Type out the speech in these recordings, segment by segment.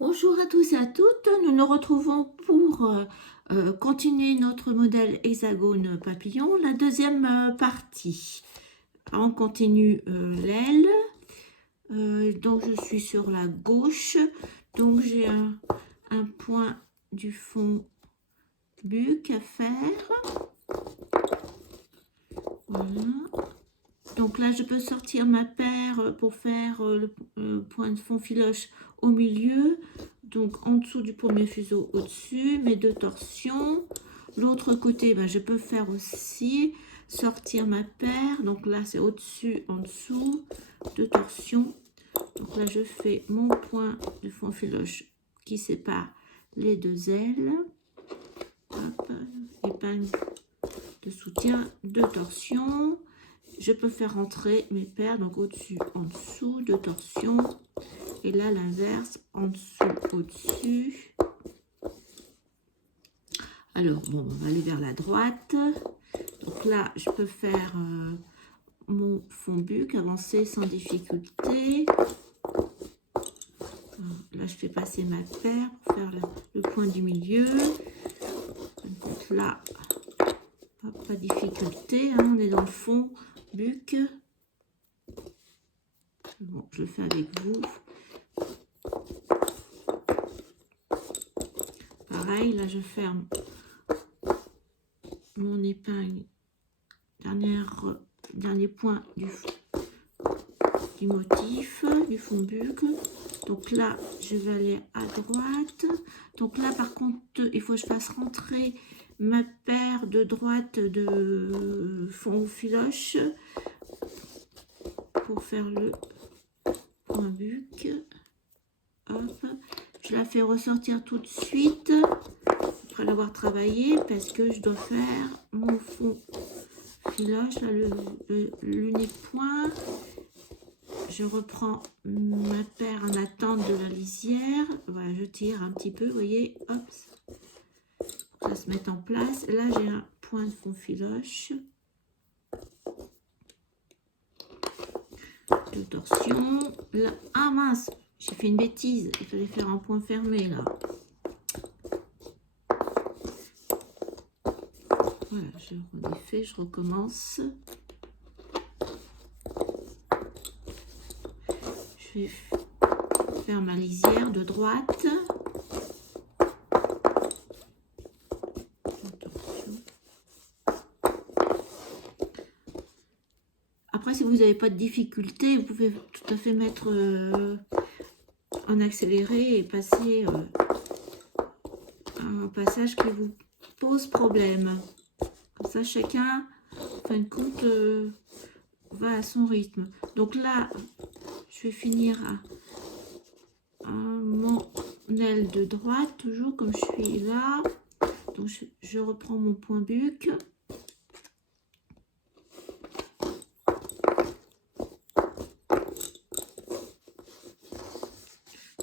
Bonjour à tous et à toutes, nous nous retrouvons pour continuer notre modèle hexagone papillon, la deuxième partie. On continue l'aile, donc je suis sur la gauche, donc j'ai un point du fond buc à faire, voilà. Donc là je peux sortir ma paire pour faire le point de fond filoche au milieu. Donc en dessous du premier fuseau, au-dessus, mes deux torsions. L'autre côté, je peux faire aussi sortir ma paire. Donc là, c'est au-dessus, en dessous, deux torsions. Donc là, je fais mon point de fond filoche qui sépare les deux ailes. Hop, épingle de soutien, deux torsions. Je peux faire entrer mes paires, donc au-dessus, en dessous, deux torsions. Et là, l'inverse, en dessous, au-dessus. Alors, bon, on va aller vers la droite. Donc là, je peux faire mon fond buc, avancer sans difficulté. Là, je fais passer ma paire pour faire le point du milieu. Donc là, pas de difficulté, hein, on est dans le fond buc. Bon, je le fais avec vous. Pareil, là, je ferme mon épingle, dernier point du motif, du fond buc. Donc là, je vais aller à droite. Donc là, par contre, il faut que je fasse rentrer ma paire de droite de fond filoche pour faire le point buc. Hop. Je la fais ressortir tout de suite après l'avoir travaillé parce que je dois faire mon fond filoche, là, l'unique point. Je reprends ma paire en attente de la lisière. Voilà, je tire un petit peu, vous voyez, hop, pour que ça se mette en place. Là, j'ai un point de fond filoche. De torsion. Là, ah mince, j'ai fait une bêtise. Il fallait faire un point fermé, là. Voilà, je redéfais, je recommence. Je vais faire ma lisière de droite. Après, si vous n'avez pas de difficulté, vous pouvez tout à fait mettre en accéléré et passer un passage qui vous pose problème. Comme ça, chacun, en fin de compte, va à son rythme. Donc là, je vais finir à mon aile de droite, toujours comme je suis là. Donc je reprends mon point buc.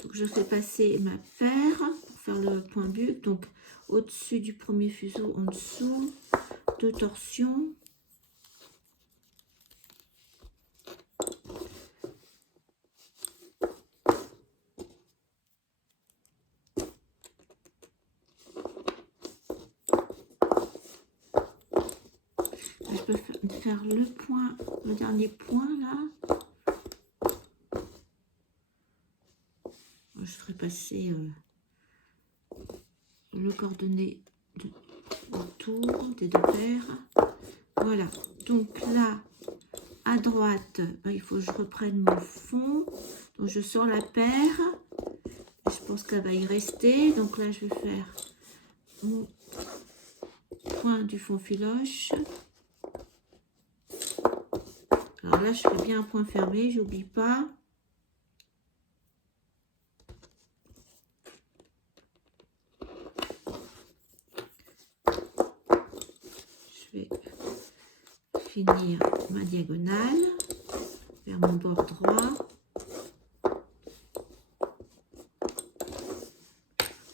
Donc je fais passer ma paire pour faire le point buc. Donc au-dessus du premier fuseau, en dessous, deux torsions. Je peux faire le point, le dernier point là. Je ferai passer le coordonné autour des deux paires. Voilà, donc là à droite, il faut que je reprenne mon fond. Donc je sors la paire. Je pense qu'elle va y rester. Donc là, je vais faire mon point du fond filoche. Alors là, je fais bien un point fermé, j'oublie pas. Je vais finir ma diagonale vers mon bord droit.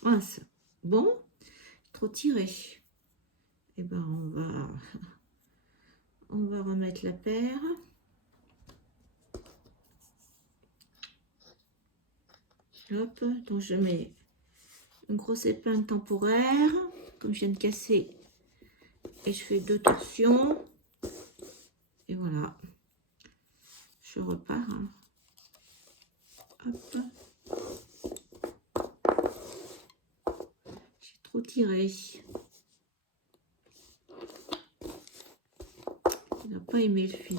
Mince. Bon, trop tiré. Et ben on va remettre la paire. Hop, donc je mets une grosse épingle temporaire, comme je viens de casser, et je fais 2 torsions. Et voilà, je repars. Hein. Hop. J'ai trop tiré. Il n'a pas aimé le fil.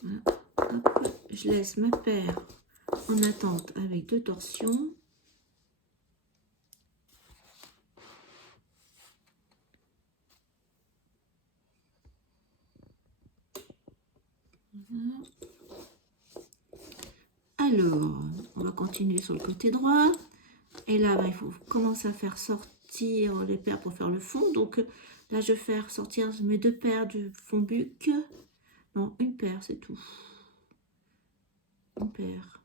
Voilà. Hop. Je laisse ma paire en attente avec 2 torsions. Voilà. Alors, on va continuer sur le côté droit. Et là, il faut commencer à faire sortir les paires pour faire le fond. Donc là, je vais faire sortir mes 2 paires du fond buc. Non, une paire, c'est tout. Une paire.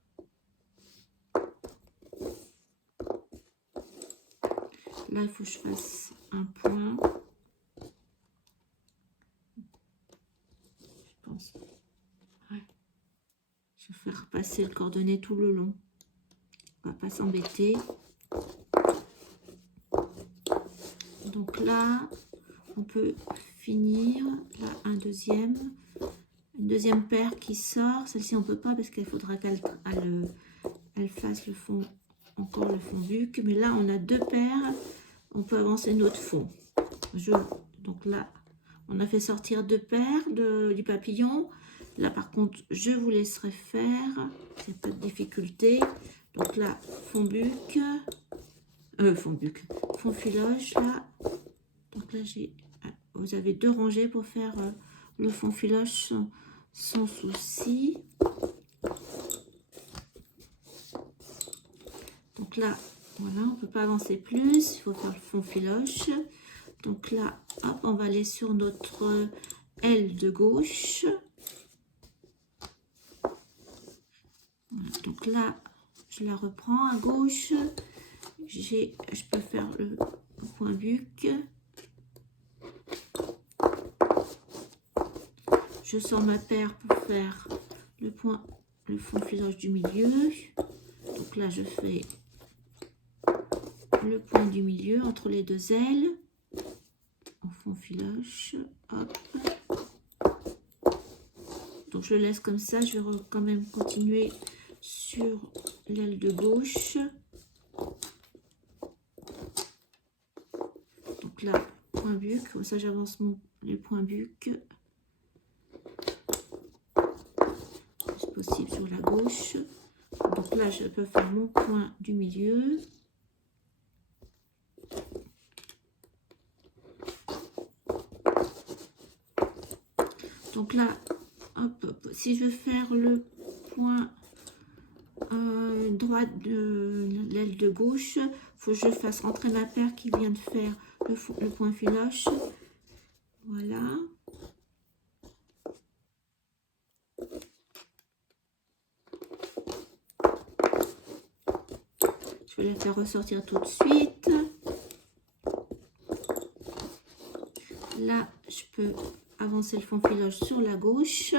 Là, il faut que je fasse un point. Je pense. Ouais. Je vais faire passer le cordonnet tout le long. On va pas s'embêter. Donc là, on peut finir. Là, une deuxième paire qui sort. Celle-ci, on peut pas parce qu'il faudra qu'elle fasse le fond, encore le fond buc. Mais là, on a 2 paires. On peut avancer notre fond. Donc là, on a fait sortir 2 paires du papillon. Là, par contre, je vous laisserai faire. Il n'y a pas de difficulté. Donc là, fond buc. Fond filoche, là. Donc là, vous avez 2 rangées pour faire le fond filoche sans souci. Donc là, voilà, on ne peut pas avancer plus. Il faut faire le fond filoche. Donc là, hop, on va aller sur notre aile de gauche. Voilà, donc là, je la reprends à gauche. Je peux faire le point buc. Je sors ma paire pour faire le fond filoche du milieu. Donc là, je fais le point du milieu entre les 2 ailes. Au fond filoche. Hop. Donc je le laisse comme ça. Je vais quand même continuer sur l'aile de gauche. Donc là, point buc. Comme ça, j'avance les points buc. C'est possible sur la gauche. Donc là, je peux faire mon point du milieu. Donc là, hop, si je veux faire le point droit de l'aile de gauche, il faut que je fasse rentrer ma paire qui vient de faire le point filoche. Voilà. Je vais la faire ressortir tout de suite. Là, je peux avancer le fond filoche sur la gauche.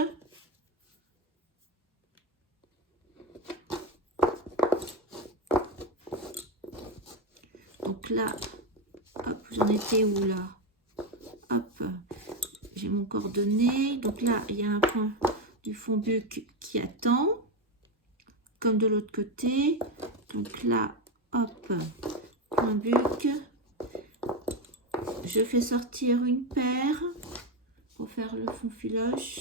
Donc là, hop, j'en étais où là? Hop, j'ai mon cordonnet. Donc là, il y a un point du fond buc qui attend, comme de l'autre côté. Donc là, hop, point buc. Je fais sortir une paire pour faire le fond filoche.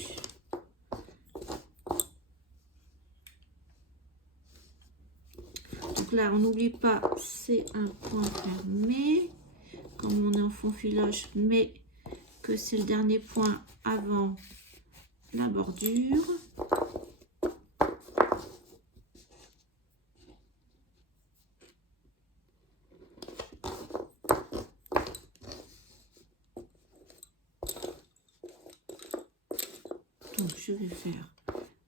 Donc là, on n'oublie pas, c'est un point fermé, comme on est en fond filoche, mais que c'est le dernier point avant la bordure. Donc je vais faire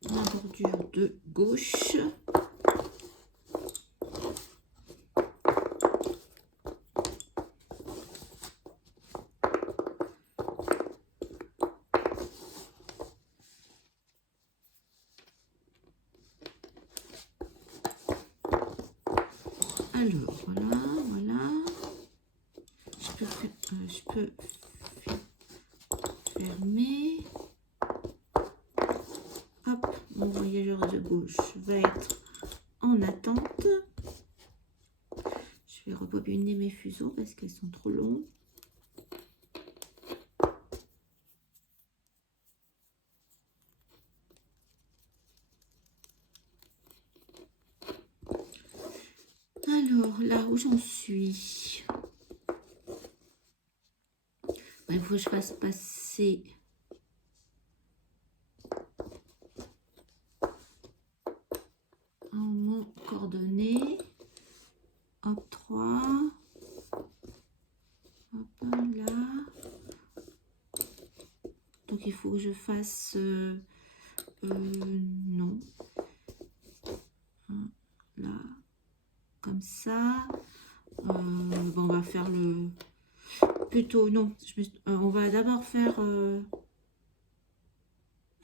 la bordure de gauche. Alors, voilà, voilà. Je peux fermer. Hop, mon voyageur de gauche va être en attente. Je vais rebobiner mes fuseaux parce qu'elles sont trop longs. Alors, là où j'en suis, il faut que je fasse passer mon coordonnée. Hop, 3. Hop, là. Donc, il faut que je fasse... non. Là. Comme ça. Bon, on va faire le... Plutôt, non. On va d'abord faire...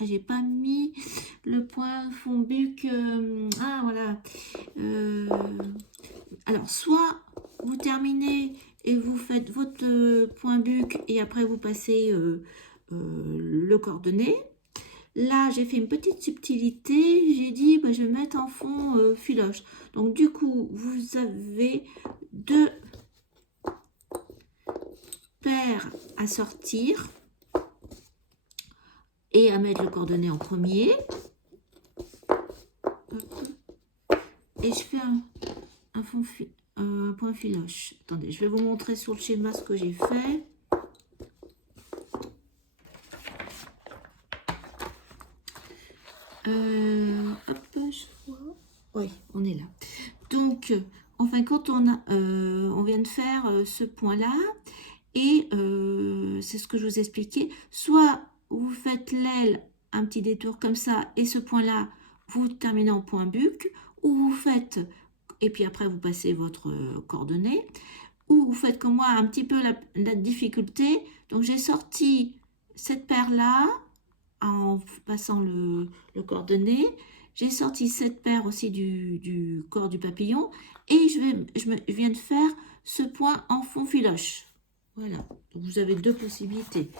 J'ai pas mis le point fond buc. Ah, voilà. Alors, soit vous terminez et vous faites votre point buc et après vous passez le coordonné. Là, j'ai fait une petite subtilité. J'ai dit, bah, je vais mettre en fond filoche. Donc, du coup, vous avez 2 paires à sortir et à mettre le coordonné en premier. Et je fais un point filoche. Attendez, je vais vous montrer sur le schéma ce que j'ai fait. Hop, je vois. Oui, on est là. Donc, enfin, quand on vient de faire ce point-là, et c'est ce que je vous expliquais, soit vous faites l'aile, un petit détour comme ça, et ce point-là, vous terminez en point buc, ou vous faites, et puis après vous passez votre coordonnée, ou vous faites comme moi un petit peu la difficulté. Donc j'ai sorti cette paire-là, en passant le coordonné. J'ai sorti cette paire aussi du corps du papillon et je viens de faire ce point en fond filoche. Voilà, donc vous avez 2 possibilités.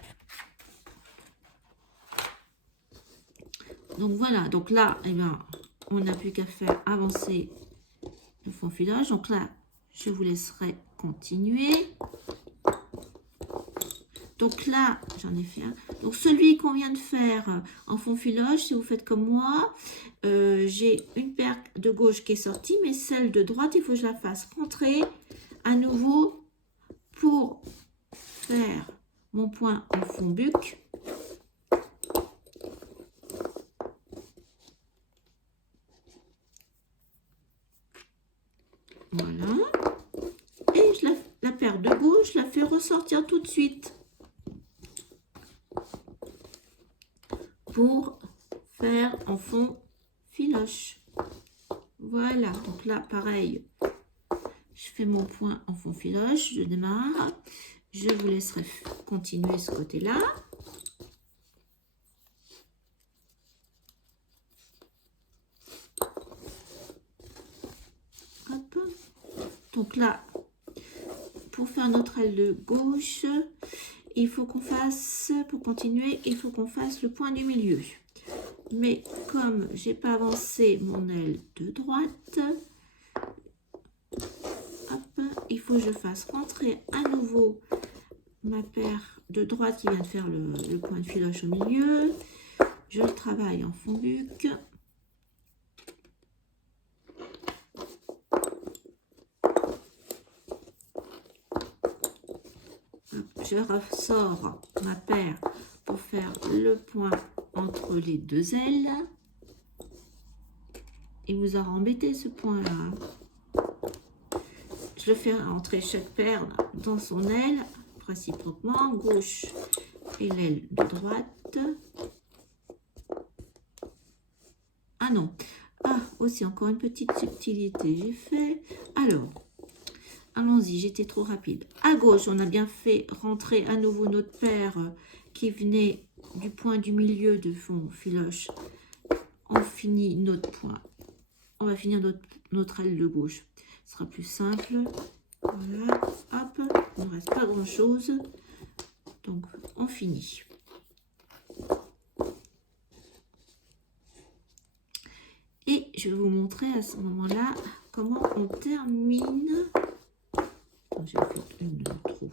Donc voilà, donc là, eh bien, on n'a plus qu'à faire avancer le fond filoche. Donc là, je vous laisserai continuer. Donc là, j'en ai fait un. Donc celui qu'on vient de faire en fond filoche, si vous faites comme moi, j'ai une paire de gauche qui est sortie, mais celle de droite, il faut que je la fasse rentrer à nouveau pour faire mon point en fond buc. Voilà. Et la paire de gauche, je la fais ressortir tout de suite. Pour faire en fond filoche. Voilà, donc là pareil, je fais mon point en fond filoche, je démarre, je vous laisserai continuer ce côté là. Hop. Donc là, pour faire notre aile de gauche, il faut qu'on fasse, pour continuer, il faut qu'on fasse le point du milieu. Mais comme j'ai pas avancé mon aile de droite, hop, il faut que je fasse rentrer à nouveau ma paire de droite qui vient de faire le point de filoche au milieu. Je le travaille en fond buc. Je ressors ma paire pour faire le point entre les 2 ailes. Il vous aura embêté ce point-là. Je fais entrer chaque paire dans son aile, réciproquement, gauche et l'aile de droite. Ah non, ah aussi encore une petite subtilité, j'ai fait. Alors, allons-y, j'étais trop rapide. À gauche, on a bien fait rentrer à nouveau notre paire qui venait du point du milieu de fond filoche. On finit notre point. On va finir notre aile de gauche. Ce sera plus simple. Voilà, hop, il ne reste pas grand chose. Donc on finit. Et je vais vous montrer à ce moment-là comment on termine. J'ai fait une trou.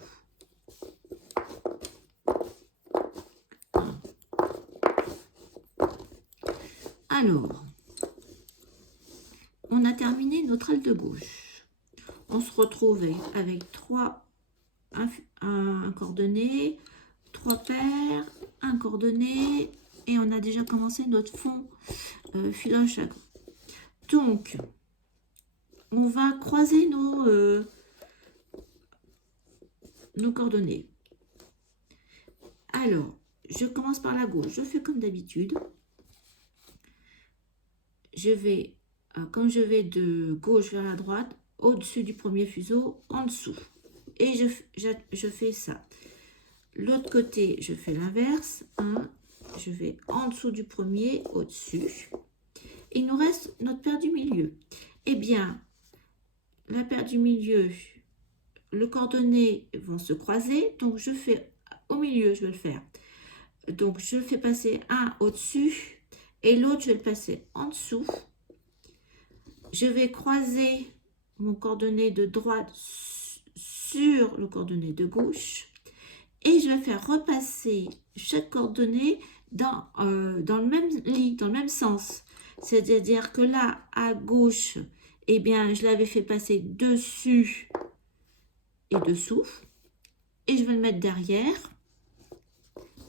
Alors, on a terminé notre aile de gauche. On se retrouvait avec un coordonné, 3 paires, un coordonné, et on a déjà commencé notre fond filoche. Donc, on va croiser nos coordonnées. Alors, je commence par la gauche. Je fais comme d'habitude. Je vais, comme je vais de gauche vers la droite, au-dessus du premier fuseau, en dessous. Et je fais ça. L'autre côté, je fais l'inverse. Je vais en dessous du premier, au-dessus. Il nous reste notre paire du milieu. Eh bien, la paire du milieu, le coordonné vont se croiser. Donc, je fais au milieu, je vais le faire. Donc, je le fais passer un au-dessus et l'autre, je vais le passer en dessous. Je vais croiser mon coordonné de droite sur le coordonné de gauche et je vais faire repasser chaque coordonnée dans le même lit, dans le même sens. C'est-à-dire que là, à gauche, eh bien, je l'avais fait passer dessus et dessous. Et je vais le mettre derrière.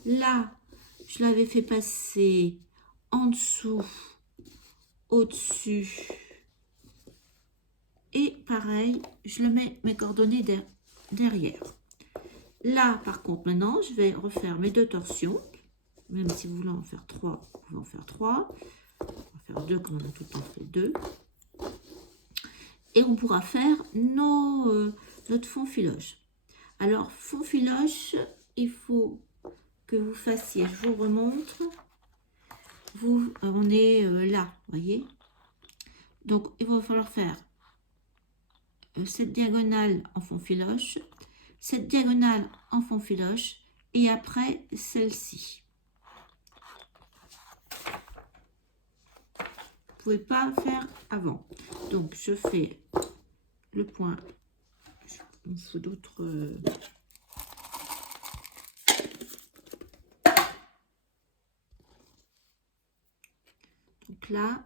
Là, je l'avais fait passer en dessous, au-dessus. Et pareil, je le mets mes coordonnées derrière. Là, par contre, maintenant, je vais refaire mes 2 torsions. Même si vous voulez en faire 3, vous pouvez en faire 3. On va faire 2 comme on a tout le temps fait 2. Et on pourra faire notre fond filoche. Alors, fond filoche, il faut que vous fassiez, je vous remontre. On est là, voyez. Donc, il va falloir faire cette diagonale en fond filoche, cette diagonale en fond filoche, et après celle-ci. Vous pouvez pas faire avant. Donc, je fais le point. Il faut d'autres. Donc là,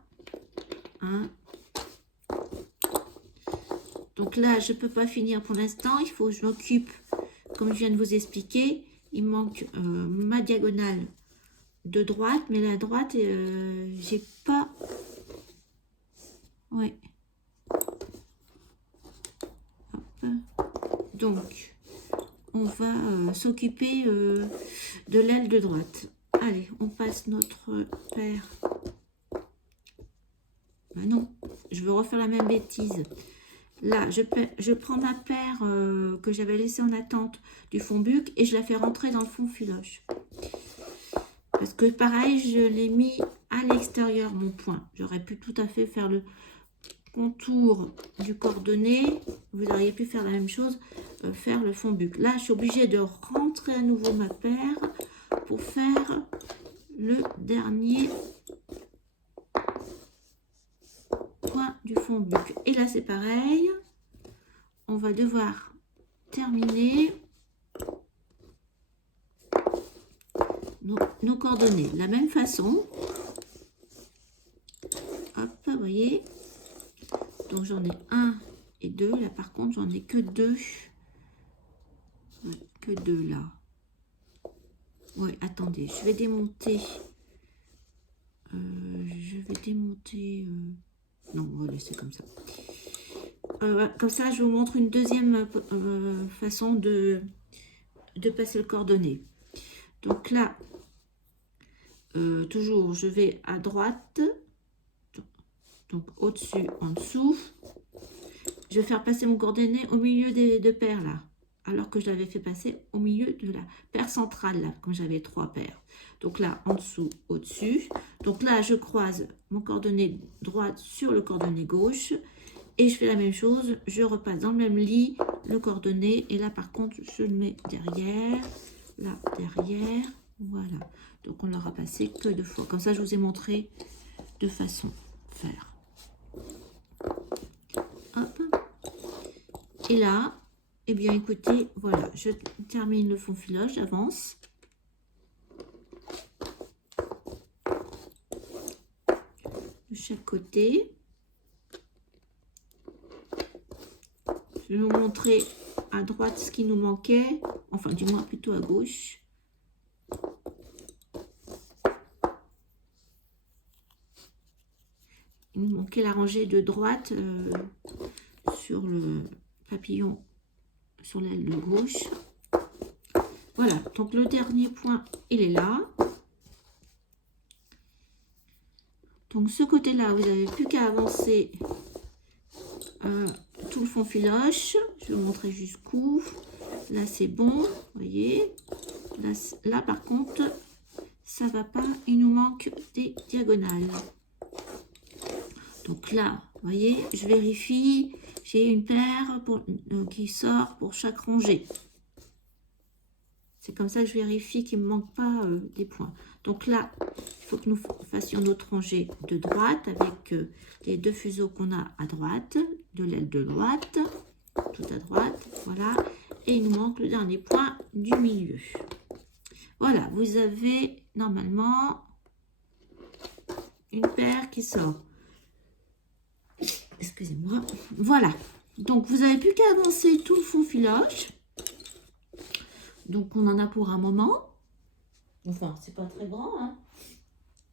donc là, je peux pas finir pour l'instant. Il faut que je m'occupe, comme je viens de vous expliquer, il manque ma diagonale de droite, mais la droite, j'ai pas. Ouais. Hop. Donc, on va s'occuper de l'aile de droite. Allez, on passe notre paire. Ben non, je veux refaire la même bêtise. Là, je prends ma paire que j'avais laissée en attente du fond buc et je la fais rentrer dans le fond filoche. Parce que pareil, je l'ai mis à l'extérieur, mon point. J'aurais pu tout à fait faire le contour du coordonné. Vous auriez pu faire la même chose, faire le fond buc. Là, je suis obligée de rentrer à nouveau ma paire pour faire le dernier point du fond buc. Et là, c'est pareil. On va devoir terminer nos coordonnées de la même façon. Hop, vous voyez. Donc, j'en ai 1 et 2. Là, par contre, j'en ai que 2. Ouais, que 2 là. Ouais, attendez, je vais démonter. Non, on va laisser comme ça. Comme ça, je vous montre une deuxième façon de passer le coordonné. Donc là, toujours, je vais à droite. Donc au-dessus, en dessous. Je vais faire passer mon coordonné au milieu des 2 paires là. Alors que je l'avais fait passer au milieu de la paire centrale là, comme j'avais 3 paires. Donc là, en dessous, au-dessus. Donc là, je croise mon coordonné droite sur le coordonné gauche. Et je fais la même chose, je repasse dans le même lit le coordonné. Et là, par contre, je le mets derrière, là, derrière. Voilà. Donc, on l'aura passé que 2 fois. Comme ça, je vous ai montré de façon de faire. Hop. Et là, eh bien, écoutez, voilà, je termine le fond filoche, j'avance. De chaque côté. Je vais vous montrer à droite ce qui nous manquait, enfin du moins plutôt à gauche. Il nous manquait la rangée de droite sur le papillon, sur l'aile de gauche. Voilà, donc le dernier point, il est là. Donc ce côté-là, vous n'avez plus qu'à avancer tout le fond filoche. Je vais vous montrer jusqu'où. Là, c'est bon, vous voyez. Là, par contre, ça va pas. Il nous manque des diagonales. Donc là, vous voyez, je vérifie. J'ai une paire qui sort pour chaque rangée. C'est comme ça que je vérifie qu'il ne me manque pas des points. Donc là, il faut que nous fassions notre rangée de droite avec les 2 fuseaux qu'on a à droite, de l'aile de droite, tout à droite, voilà. Et il nous manque le dernier point du milieu. Voilà, vous avez normalement une paire qui sort. Excusez-moi. Voilà. Donc, vous n'avez plus qu'à avancer tout le fond filoche. Donc, on en a pour un moment. Enfin, c'est pas très grand, hein.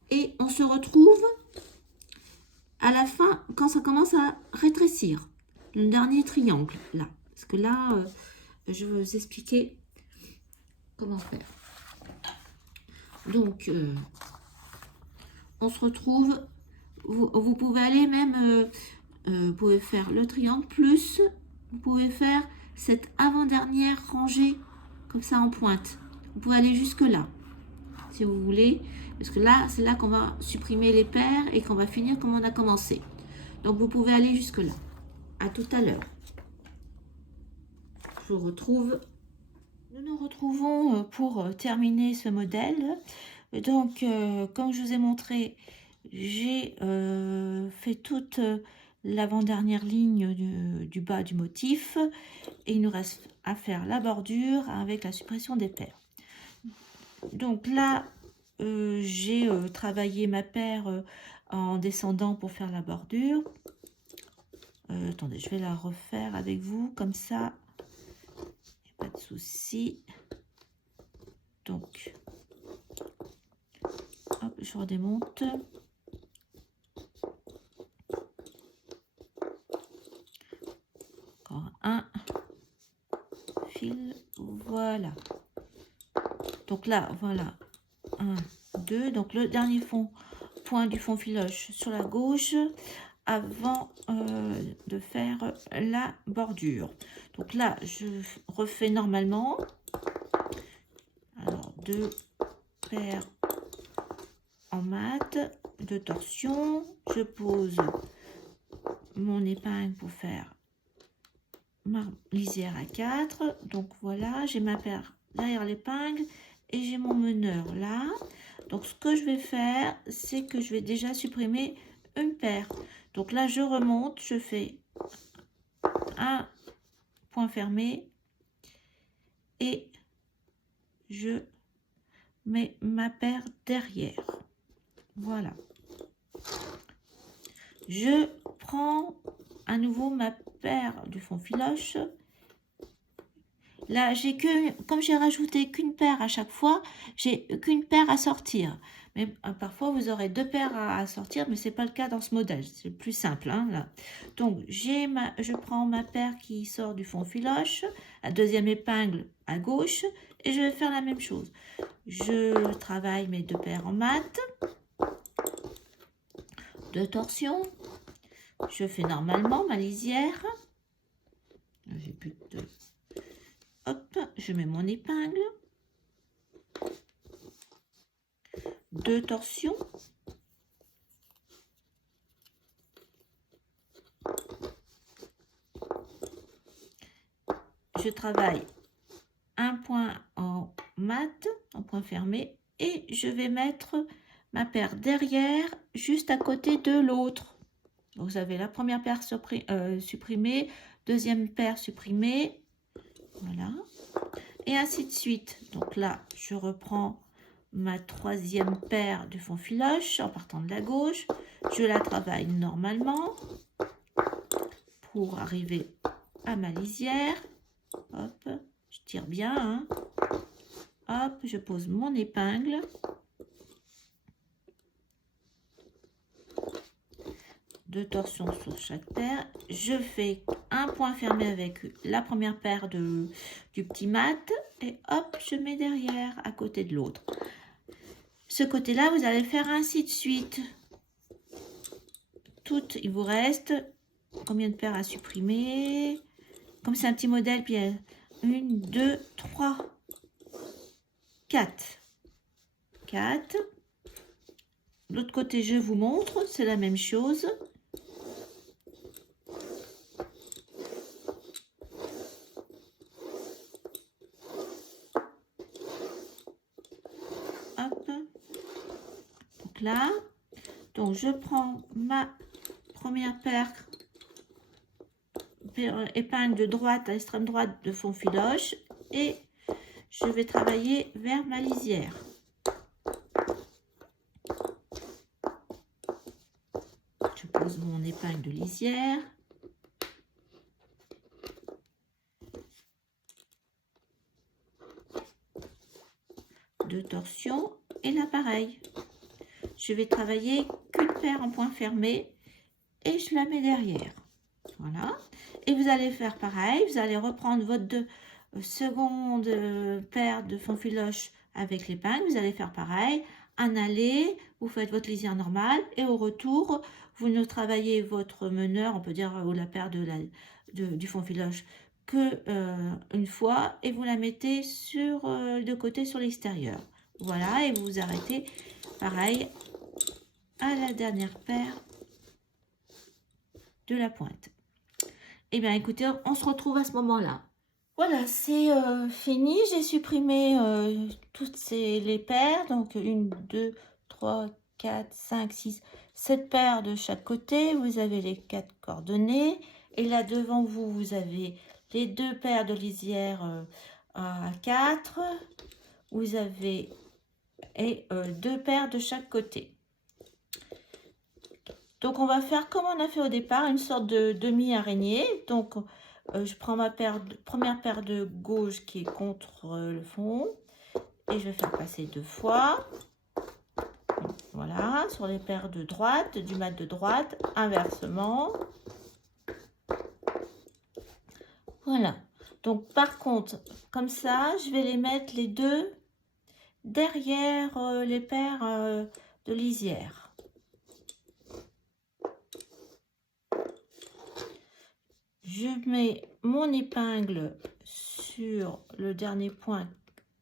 Et on se retrouve à la fin, quand ça commence à rétrécir. Le dernier triangle, là. Parce que là, je vais vous expliquer comment faire. Donc, on se retrouve... Vous pouvez aller même... vous pouvez faire le triangle, plus vous pouvez faire cette avant-dernière rangée, comme ça en pointe. Vous pouvez aller jusque là, si vous voulez. Parce que là, c'est là qu'on va supprimer les paires et qu'on va finir comme on a commencé. Donc, vous pouvez aller jusque là. À tout à l'heure. Je vous retrouve. Nous nous retrouvons pour terminer ce modèle. Donc, comme je vous ai montré, j'ai fait toute l'avant-dernière ligne du bas du motif. Et il nous reste à faire la bordure avec la suppression des paires. Donc là, j'ai travaillé ma paire en descendant pour faire la bordure. Attendez, je vais la refaire avec vous, comme ça, pas de souci. Donc, hop, je redémonte. Encore un fil, voilà. Donc là, voilà, 1, 2. Donc le dernier point du fond filoche sur la gauche, avant de faire la bordure. Donc là, je refais normalement. Alors, 2 paires en mat, 2 torsions. Je pose mon épingle pour faire ma lisière à 4. Donc voilà, j'ai ma paire derrière l'épingle et j'ai mon meneur là. Donc ce que je vais faire, c'est que je vais déjà supprimer une paire. Donc là, je remonte, je fais un point fermé et je mets ma paire derrière. Voilà. Je prends à nouveau ma paire du fond filoche. Là, j'ai que, comme j'ai rajouté qu'une paire à chaque fois, j'ai qu'une paire à sortir. Mais parfois, vous aurez 2 paires à sortir, mais ce n'est pas le cas dans ce modèle. C'est plus simple, hein, là. Donc, je prends ma paire qui sort du fond filoche, la deuxième épingle à gauche, et je vais faire la même chose. Je travaille mes 2 paires en mat, 2 torsions. Je fais normalement ma lisière. J'ai plus de... Hop, je mets mon épingle. 2 torsions. je travaille un point en mat, en point fermé, et je vais mettre ma paire derrière, juste à côté de l'autre. Vous avez la première paire supprimée, deuxième paire supprimée, voilà, et ainsi de suite. Donc là, je reprends ma troisième paire du fond filoche en partant de la gauche. Je la travaille normalement pour arriver à ma lisière. Hop, je tire bien, hein. Hop, je pose mon épingle. Deux torsions sur chaque paire. Je fais un point fermé avec la première paire du petit mat et hop, je mets derrière à côté de l'autre. Ce côté-là, vous allez faire ainsi de suite. Toutes, il vous reste combien de paires à supprimer? Comme c'est un petit modèle, puis il y a 1, 2, 3, 4. 4. De l'autre côté, je vous montre, c'est la même chose. Hop. Donc là, donc je prends ma première paire épingle de droite à l'extrême droite de fond filoche et je vais travailler vers ma lisière. Je pose mon épingle de lisière. Deux torsions et là pareil. Je vais travailler qu'une paire en point fermé et je la mets derrière. Voilà. Et vous allez faire pareil. Vous allez reprendre votre seconde paire de fond filoche avec l'épingle. Vous allez faire pareil. Un aller, vous faites votre lisière normale et au retour, vous ne travaillez votre meneur, on peut dire, ou la paire du fond filoche que une fois et vous la mettez sur de côté sur l'extérieur. Voilà, et vous vous arrêtez pareil à la dernière paire de la pointe. Et bien écoutez, on se retrouve à ce moment-là. Voilà, c'est fini. J'ai supprimé toutes les paires. Donc 1, 2, 3, 4, 5, 6, 7 paires de chaque côté. Vous avez les 4 coordonnées. Et là devant vous, vous avez les 2 paires de lisière à 4. Vous avez 2 paires de chaque côté. Donc on va faire comme on a fait au départ, une sorte de demi-araignée. Donc je prends ma première paire de gauche qui est contre le fond et je vais faire passer 2 fois. Voilà, sur les paires de droite, du mat de droite, inversement. Voilà. Donc par contre, comme ça, je vais les mettre les deux derrière les paires de lisière. Je mets mon épingle sur le dernier point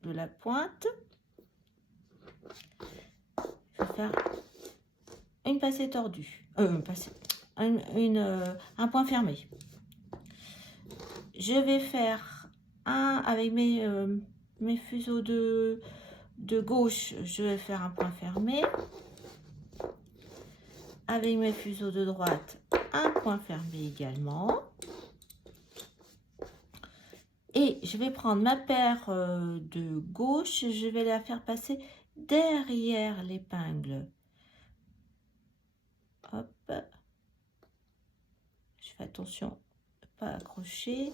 de la pointe. Je vais faire une passée tordue. Un point fermé. Je vais faire un avec mes fuseaux de gauche. Je vais faire un point fermé. Avec mes fuseaux de droite, un point fermé également. Et je vais prendre ma paire de gauche, je vais la faire passer derrière l'épingle. Hop. Je fais attention de ne pas accrocher.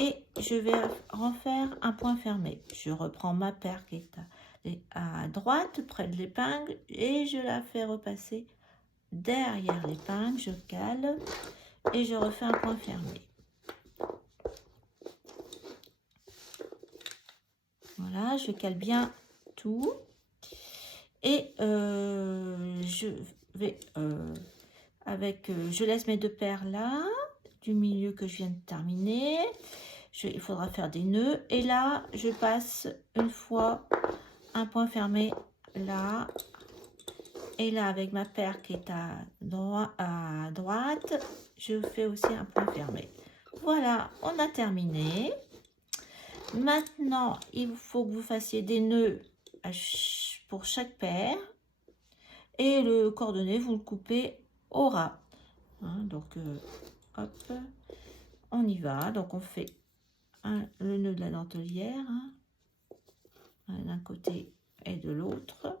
Et je vais refaire un point fermé. Je reprends ma paire qui est à droite, près de l'épingle, et je la fais repasser derrière l'épingle. Je cale et je refais un point fermé. Voilà, je cale bien tout. Et je vais je laisse mes 2 paires là, du milieu que je viens de terminer. Il faudra faire des nœuds. Et là, je passe une fois un point fermé là. Et là, avec ma paire qui est à droite, je fais aussi un point fermé. Voilà, on a terminé. Maintenant, il faut que vous fassiez des nœuds pour chaque paire. Et le cordonnet, vous le coupez au ras. Hein, donc, hop, on y va. Donc, on fait le nœud de la dentelière, hein, d'un côté et de l'autre.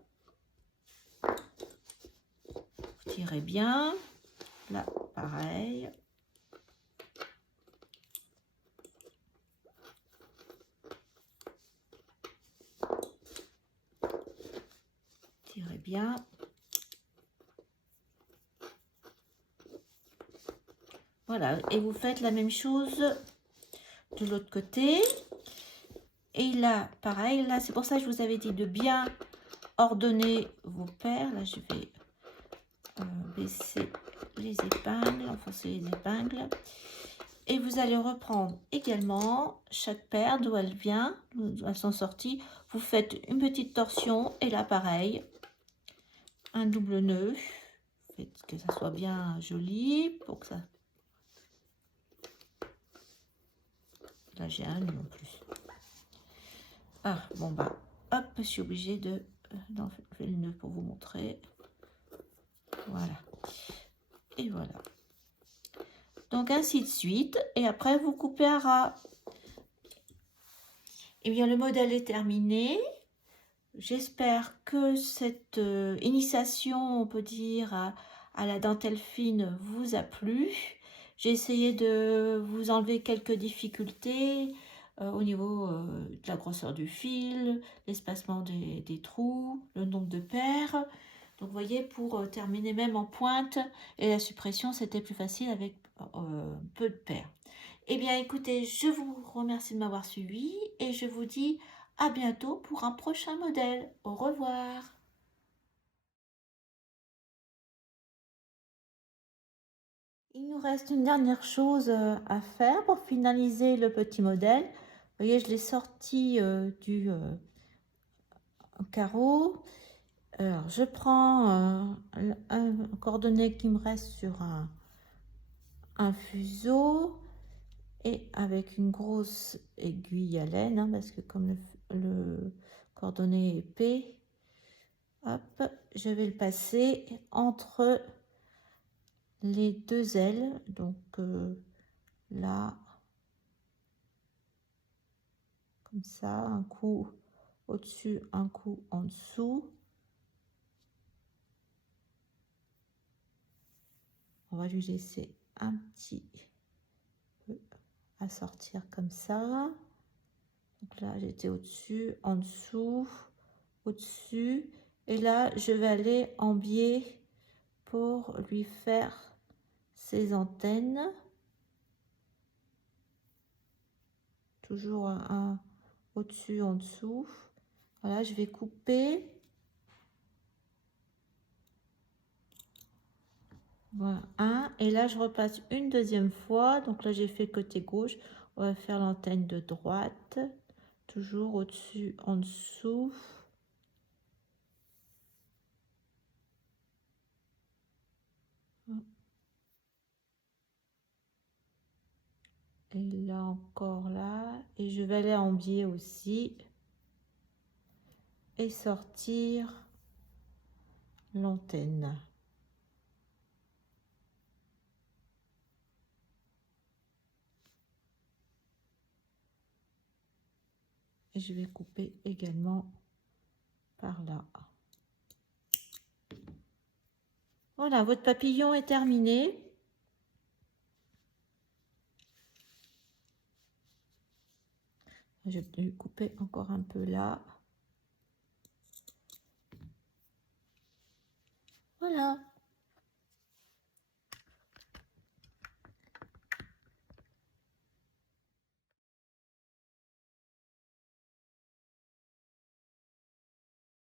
Vous tirez bien. Là, pareil. Tirez bien. Voilà, et vous faites la même chose de l'autre côté. Et là, pareil, là, c'est pour ça que je vous avais dit de bien ordonner vos paires. Là, je vais baisser les épingles, enfoncer les épingles. Et vous allez reprendre également chaque paire d'où elle vient, d'où elles sont sorties. Vous faites une petite torsion et là, pareil, un double nœud. Faites que ça soit bien joli pour que ça... Là, j'ai un nœud en plus. Ah, bon, bah, hop, je suis obligée de d'enlever le nœud pour vous montrer. Voilà. Et voilà. Donc, ainsi de suite. Et après, vous coupez à ras. Et bien, le modèle est terminé. J'espère que cette initiation, on peut dire, à la dentelle fine vous a plu. J'ai essayé de vous enlever quelques difficultés au niveau de la grosseur du fil, l'espacement des trous, le nombre de paires. Donc, vous voyez, pour terminer même en pointe et la suppression, c'était plus facile avec peu de paires. Eh bien, écoutez, je vous remercie de m'avoir suivi et je vous dis à bientôt pour un prochain modèle. Au revoir. Il nous reste une dernière chose à faire pour finaliser le petit modèle. Vous voyez, je l'ai sorti du carreau. Alors, je prends un cordonnet qui me reste sur un fuseau et avec une grosse aiguille à laine, hein, parce que comme le cordonnet est épais, hop, je vais le passer entre les deux ailes, donc là, comme ça, un coup au-dessus, un coup en dessous. On va lui laisser un petit peu à sortir comme ça. Donc là, j'étais au-dessus, en dessous, au-dessus. Et là, je vais aller en biais pour lui faire ses antennes. Toujours un au-dessus, en dessous. Voilà, je vais couper. Voilà, un. Et là, je repasse une deuxième fois. Donc là, j'ai fait côté gauche. On va faire l'antenne de droite. Toujours au-dessus, en dessous. Et là encore là. Et je vais aller en biais aussi. Et sortir l'antenne. Et je vais couper également par là. Voilà, votre papillon est terminé. Je vais couper encore un peu là.